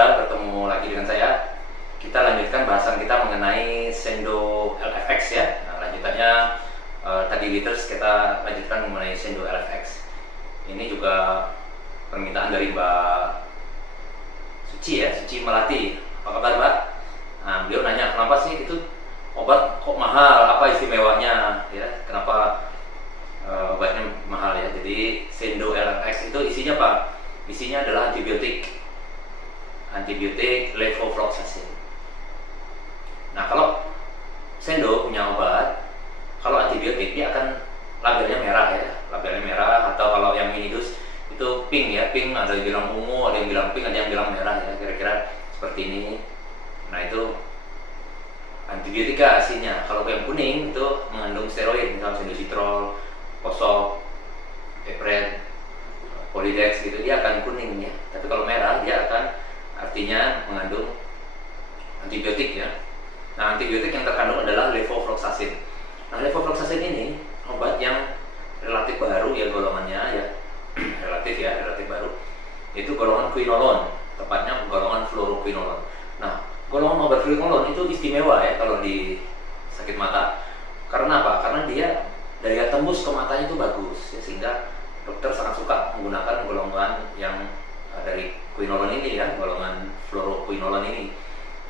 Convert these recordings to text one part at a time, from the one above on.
saudara, bertemu lagi dengan saya. Kita lanjutkan bahasan kita mengenai Sendo LFX ya. Nah, lanjutannya tadi liters kita lanjutkan mengenai Sendo LFX. Ini juga permintaan dari Mbak Suci ya, Suci Melati. Apa kabar Mbak? Nah, beliau nanya kenapa sih itu obat kok mahal, apa istimewanya ya, kenapa obatnya mahal ya. Jadi Sendo LFX itu isinya apa? Isinya adalah antibiotik levofloxacin. Nah, kalau Sendo punya obat, kalau antibiotik dia akan labelnya merah ya, labelnya merah, atau kalau yang Minidus itu pink ya, pink, ada yang bilang ungu, ada yang bilang pink, ada yang bilang merah ya, kira-kira seperti ini. Nah, itu antibiotika aslinya. Kalau yang kuning itu mengandung steroid, misalnya Sendositrol, Posok, Epred, Polidex gitu, dia akan kuning ya. Tapi kalau merah dia akan artinya mengandung antibiotik ya. Nah, antibiotik yang terkandung adalah levofloxacin. Nah, levofloxacin ini obat yang relatif baru ya golongannya ya. relatif baru. Itu golongan quinolone, tepatnya golongan fluoroquinolone. Nah, golongan obat fluoroquinolone itu istimewa ya kalau di sakit mata. Karena apa? Karena dia daya tembus ke matanya itu bagus ya, sehingga dokter sangat suka menggunakan golongan yang dari quinolone ini ya, golongan fluoroquinolone ini.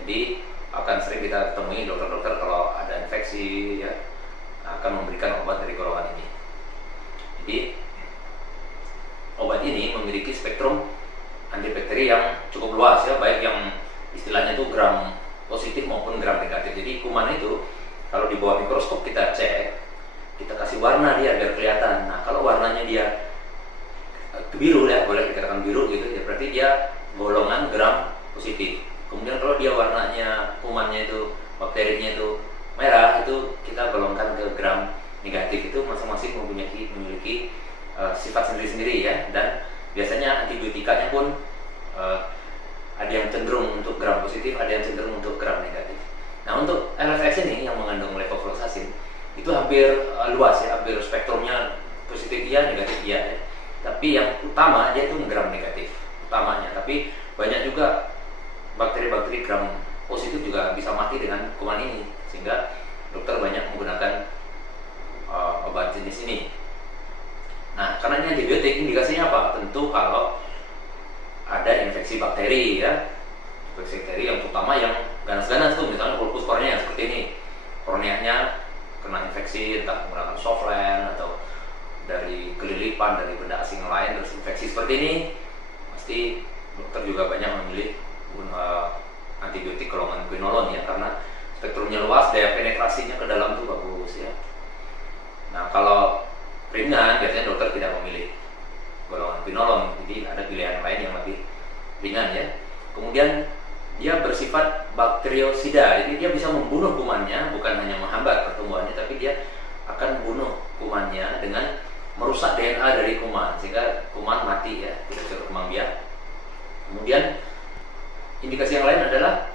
Jadi akan sering kita temui dokter-dokter kalau ada infeksi ya, akan memberikan obat dari golongan ini. Jadi obat ini memiliki spektrum antibakteri yang cukup luas ya, baik yang istilahnya itu gram positif maupun gram negatif. Jadi kuman itu kalau di bawah mikroskop kita cek, kita kasih warna dia biar kelihatan. Nah, kalau warnanya dia biru ya, boleh dikatakan biru gitu ya, berarti dia golongan gram positif. Kemudian kalau dia warnanya, kumannya itu, bakterinya itu merah, itu kita golongkan ke gram negatif. Itu masing-masing memiliki sifat sendiri-sendiri ya. Dan biasanya antibiotikanya pun ada yang cenderung untuk gram positif, ada yang cenderung untuk gram negatif. Nah, untuk LFX ini yang mengandung levofloxacin itu hampir luas ya, hampir spektrumnya positif iya, negatif iya ya. Tapi yang utama dia itu gram negatif utamanya. Tapi banyak juga bakteri-bakteri gram positif juga bisa mati dengan kuman ini, sehingga dokter banyak menggunakan obat jenis ini. Nah, karena ini antibiotik, indikasinya apa? Tentu kalau ada infeksi bakteri ya, infeksi bakteri yang terutama yang ganas-ganas tuh, misalnya pulpus kornea seperti ini, korneanya kena infeksi entah menggunakan softland atau dari kelilipan dari benda asing lain terus infeksi seperti ini, pasti dokter juga banyak memilih antibiotik golongan quinolone ya, karena spektrumnya luas, daya penetrasinya ke dalam tuh bagus ya. Nah, kalau ringan biasanya dokter tidak memilih golongan quinolone, jadi ada pilihan lain yang lebih ringan ya. Kemudian dia bersifat bakteriosida, jadi dia bisa membunuh kumannya, bukan hanya menghambat pertumbuhannya, tapi dia akan membunuh kumannya dengan merusak DNA dari kuman, sehingga kuman mati ya, tidak bisa berkembang biak. Kemudian indikasi yang lain adalah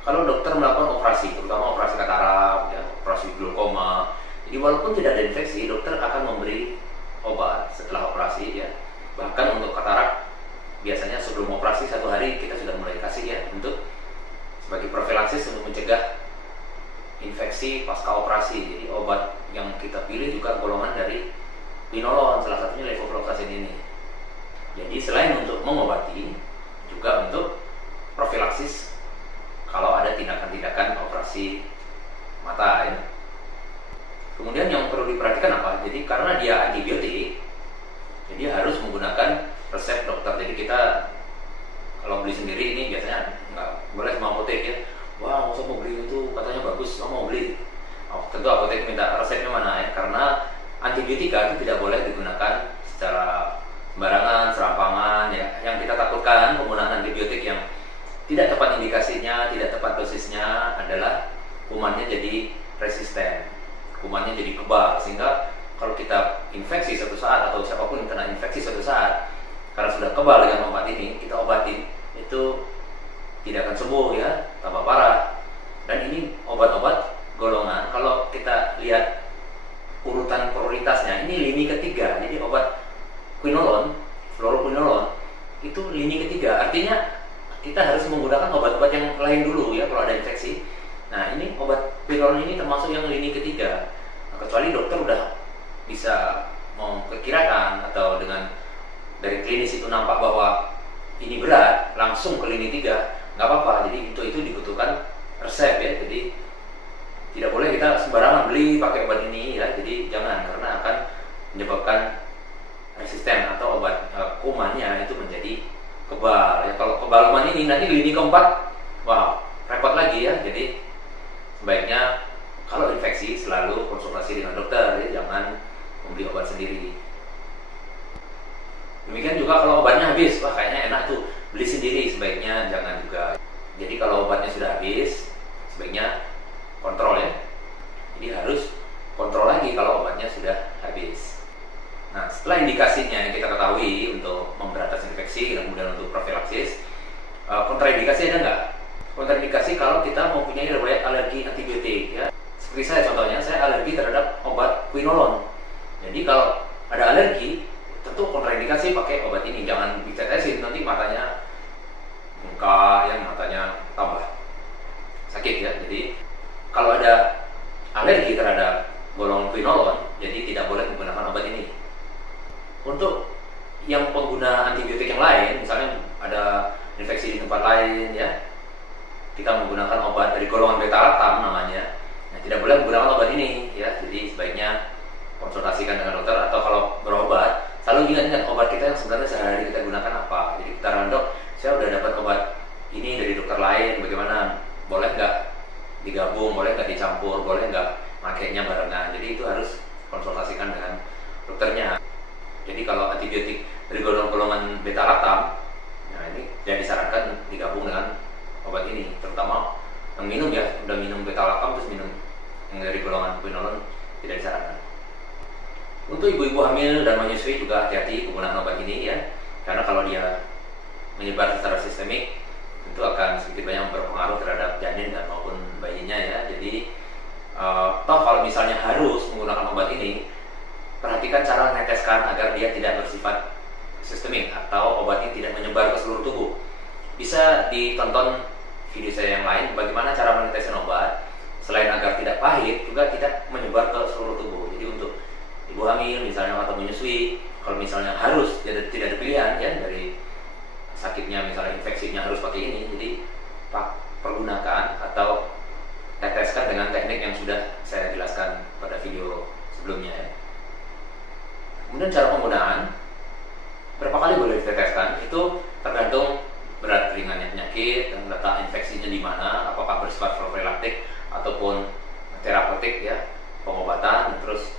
kalau dokter melakukan operasi, terutama operasi katarak ya, operasi glaukoma. Jadi walaupun tidak ada infeksi, dokter akan memberi obat setelah operasi ya. Bahkan untuk katarak biasanya sebelum operasi 1 hari kita sudah mulai kasih ya, untuk sebagai profilaksis untuk mencegah infeksi pasca operasi. Jadi obat yang kita pilih juga golongan dari quinolone, salah satunya levofloxacin ini. Jadi selain untuk mengobati, juga untuk profilaksis kalau ada tindakan-tindakan operasi mata ya. Kemudian yang perlu diperhatikan apa? Jadi karena dia antibiotik, jadi harus menggunakan resep dokter. Jadi kita kalau beli sendiri ini biasanya nggak boleh sama apotek ya. Wah, masa mau beli itu katanya bagus, kamu mau beli. Oh, tentu apotek minta resepnya mana ya? Karena antibiotika itu tidak boleh digunakan secara sembarangan, serampangan ya. Yang kita takutkan penggunaan antibiotik yang tidak tepat indikasinya, tidak tepat dosisnya adalah kumannya jadi resisten, kumannya jadi kebal, sehingga kalau kita infeksi suatu saat atau siapapun yang kena infeksi suatu saat, karena sudah kebal dengan obat ini, kita obatin itu tidak akan sembuh ya, tambah parah. Dan ini obat-obat golongan, kalau kita lihat urutan prioritasnya, ini lini ketiga. Jadi obat quinolone, fluoroquinolone itu lini ketiga, artinya kita harus menggunakan obat-obat yang lain dulu ya kalau ada infeksi. Nah ini obat quinolone ini termasuk yang lini ketiga. Nah, kecuali dokter udah bisa memperkirakan atau dengan dari klinis itu nampak bahwa ini berat, langsung ke lini 3, nggak apa-apa. Jadi untuk itu dibutuhkan resep ya. Jadi tidak boleh kita sembarangan beli pakai obat ini ya. Jadi jangan, karena akan menyebabkan resisten atau obat kumannya itu menjadi kebal ya. Kalau kebal kuman ini nanti lini keempat, wah repot lagi ya. Jadi sebaiknya kalau infeksi selalu konsultasi dengan dokter ya, jangan membeli obat sendiri. Demikian juga kalau obatnya habis, wah kayaknya enak tuh beli sendiri, sebaiknya jangan juga. Jadi kalau obatnya sudah habis, sebaiknya kontrol ya. Jadi harus kontrol lagi kalau obatnya sudah habis. Nah, setelah indikasinya yang kita ketahui untuk memberantas infeksi dan kemudian untuk profilaksis, kontraindikasi ada nggak? Kontraindikasi kalau kita mempunyai riwayat alergi antibiotik ya. Seperti saya contohnya, saya alergi terhadap obat quinolone. Jadi kalau ada alergi, tentu kontraindikasi pakai obat ini. Jangan ditetesin, nanti matanya bengkak, ya matanya tambah sakit ya. Jadi kalau ada alergi terhadap golongan quinolone, jadi tidak boleh menggunakan obat ini. Untuk yang pengguna antibiotik yang lain, misalnya ada infeksi di tempat lain ya, kita menggunakan obat dari golongan beta-lactam namanya, nah, tidak boleh menggunakan obat ini ya. Jadi sebaiknya konsultasikan dengan dokter, atau kalau berobat selalu ingat obat kita yang sebenarnya sehari-hari kita gunakan apa. Jadi kita bilang, dok, saya udah dapat obat ini dari dokter lain, bagaimana? Boleh nggak digabung, boleh nggak dicampur, boleh nggak makainya barengan? Jadi itu harus konsultasikan dengan dokternya. Jadi kalau antibiotik dari golongan beta-lactam, nah ini tidak disarankan digabung dengan obat ini, terutama yang minum ya, udah minum beta-lactam terus minum yang dari golongan quinolone, tidak disarankan. Untuk ibu-ibu hamil dan menyusui juga hati-hati penggunaan obat ini ya, karena kalau dia menyebar secara sistemik tentu akan sedikit banyak berpengaruh terhadap janin dan maupun bayinya ya. Jadi toh kalau misalnya harus menggunakan obat ini, perhatikan cara meneteskan agar dia tidak bersifat sistemik atau obat ini tidak menyebar ke seluruh tubuh. Bisa ditonton video saya yang lain bagaimana cara meneteskan obat, selain agar tidak pahit juga tidak menyebar ke seluruh tubuh. Jadi untuk ibu hamil misalnya atau menyusui, kalau misalnya harus tidak ada pilihan ya, dari sakitnya misalnya infeksinya harus pakai ini, jadi pergunakan atau teteskan dengan teknik yang sudah saya jelaskan pada video sebelumnya ya. Kemudian cara penggunaan, berapa kali boleh diteteskan itu tergantung berat ringannya penyakit dan letak infeksinya di mana, apakah bersifat profilaktik ataupun terapeutik ya, pengobatan, terus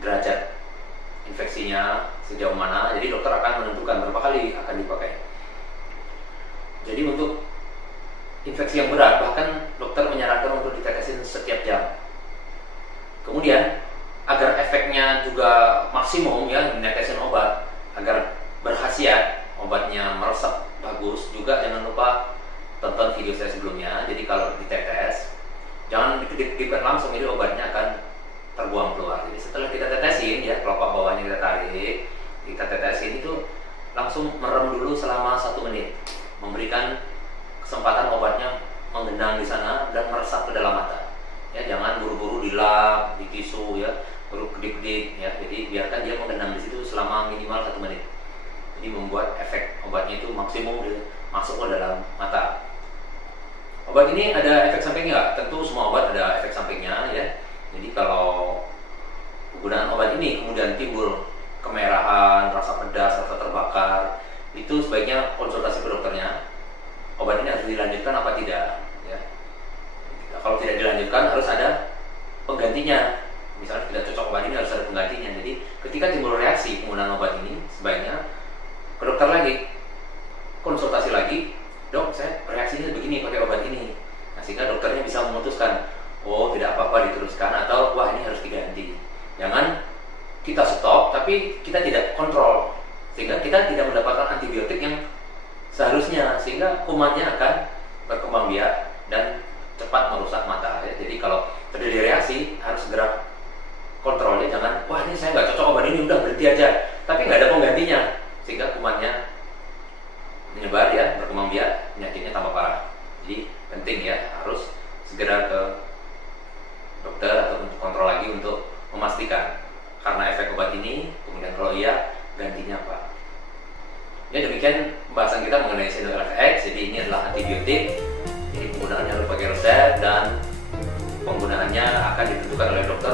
derajat infeksinya sejauh mana. Jadi dokter akan menentukan berapa kali akan dipakai. Jadi untuk infeksi yang berat bahkan dokter menyarankan untuk ditetesin setiap jam. Kemudian agar efeknya juga maksimum ya, menetesin obat agar berkhasiat obatnya meresap bagus, juga jangan lupa tonton video saya sebelumnya. Jadi kalau ditetes jangan dikedip-kedipkan langsung, jadi obatnya akan terbuang keluar. Jadi setelah kita tetesin ya, kelopak bawahnya kita tarik, kita tetesin itu langsung merem dulu selama 1 menit, memberikan kesempatan obatnya menggenang di sana dan meresap ke dalam mata ya. Jangan buru-buru dilap, di tisu ya, baru kedip-kedip ya. Jadi biarkan dia menggenang di situ selama minimal 1 menit. Jadi membuat efek obatnya itu maksimum masuk ke dalam mata. Obat ini ada efek sampingnya nggak? Tentu semua obat ada efek sampingnya ya. Jadi kalau penggunaan obat ini kemudian timbul kemerahan, rasa pedas, rasa terbakar, itu sebaiknya konsultasi ke dokternya. Obat ini harus dilanjutkan apa tidak ya. Kalau tidak dilanjutkan harus ada penggantinya. Misalnya tidak cocok obat ini, harus ada penggantinya. Jadi ketika timbul reaksi penggunaan obat ini, sebaiknya ke dokter lagi, konsultasi lagi, dok saya reaksinya begini pakai obat ini. Nah, sehingga dokternya bisa memutuskan, oh tidak apa-apa diteruskan, atau wah ini harus diganti. Jangan kita stop tapi kita tidak kontrol, sehingga kita tidak mendapatkan antibiotik yang seharusnya, sehingga kumannya akan berkembang biak dan cepat merusak mata ya. Jadi kalau terjadi reaksi harus segera kontrolnya, jangan wah ini saya nggak cocok obat ini, udah berhenti aja, tapi nggak ada penggantinya, sehingga kumannya gantinya apa. Ya demikian pembahasan kita mengenai Sendo LFX. Jadi ini adalah antibiotik. Jadi penggunaannya harus pakai resep dan penggunaannya akan ditentukan oleh dokter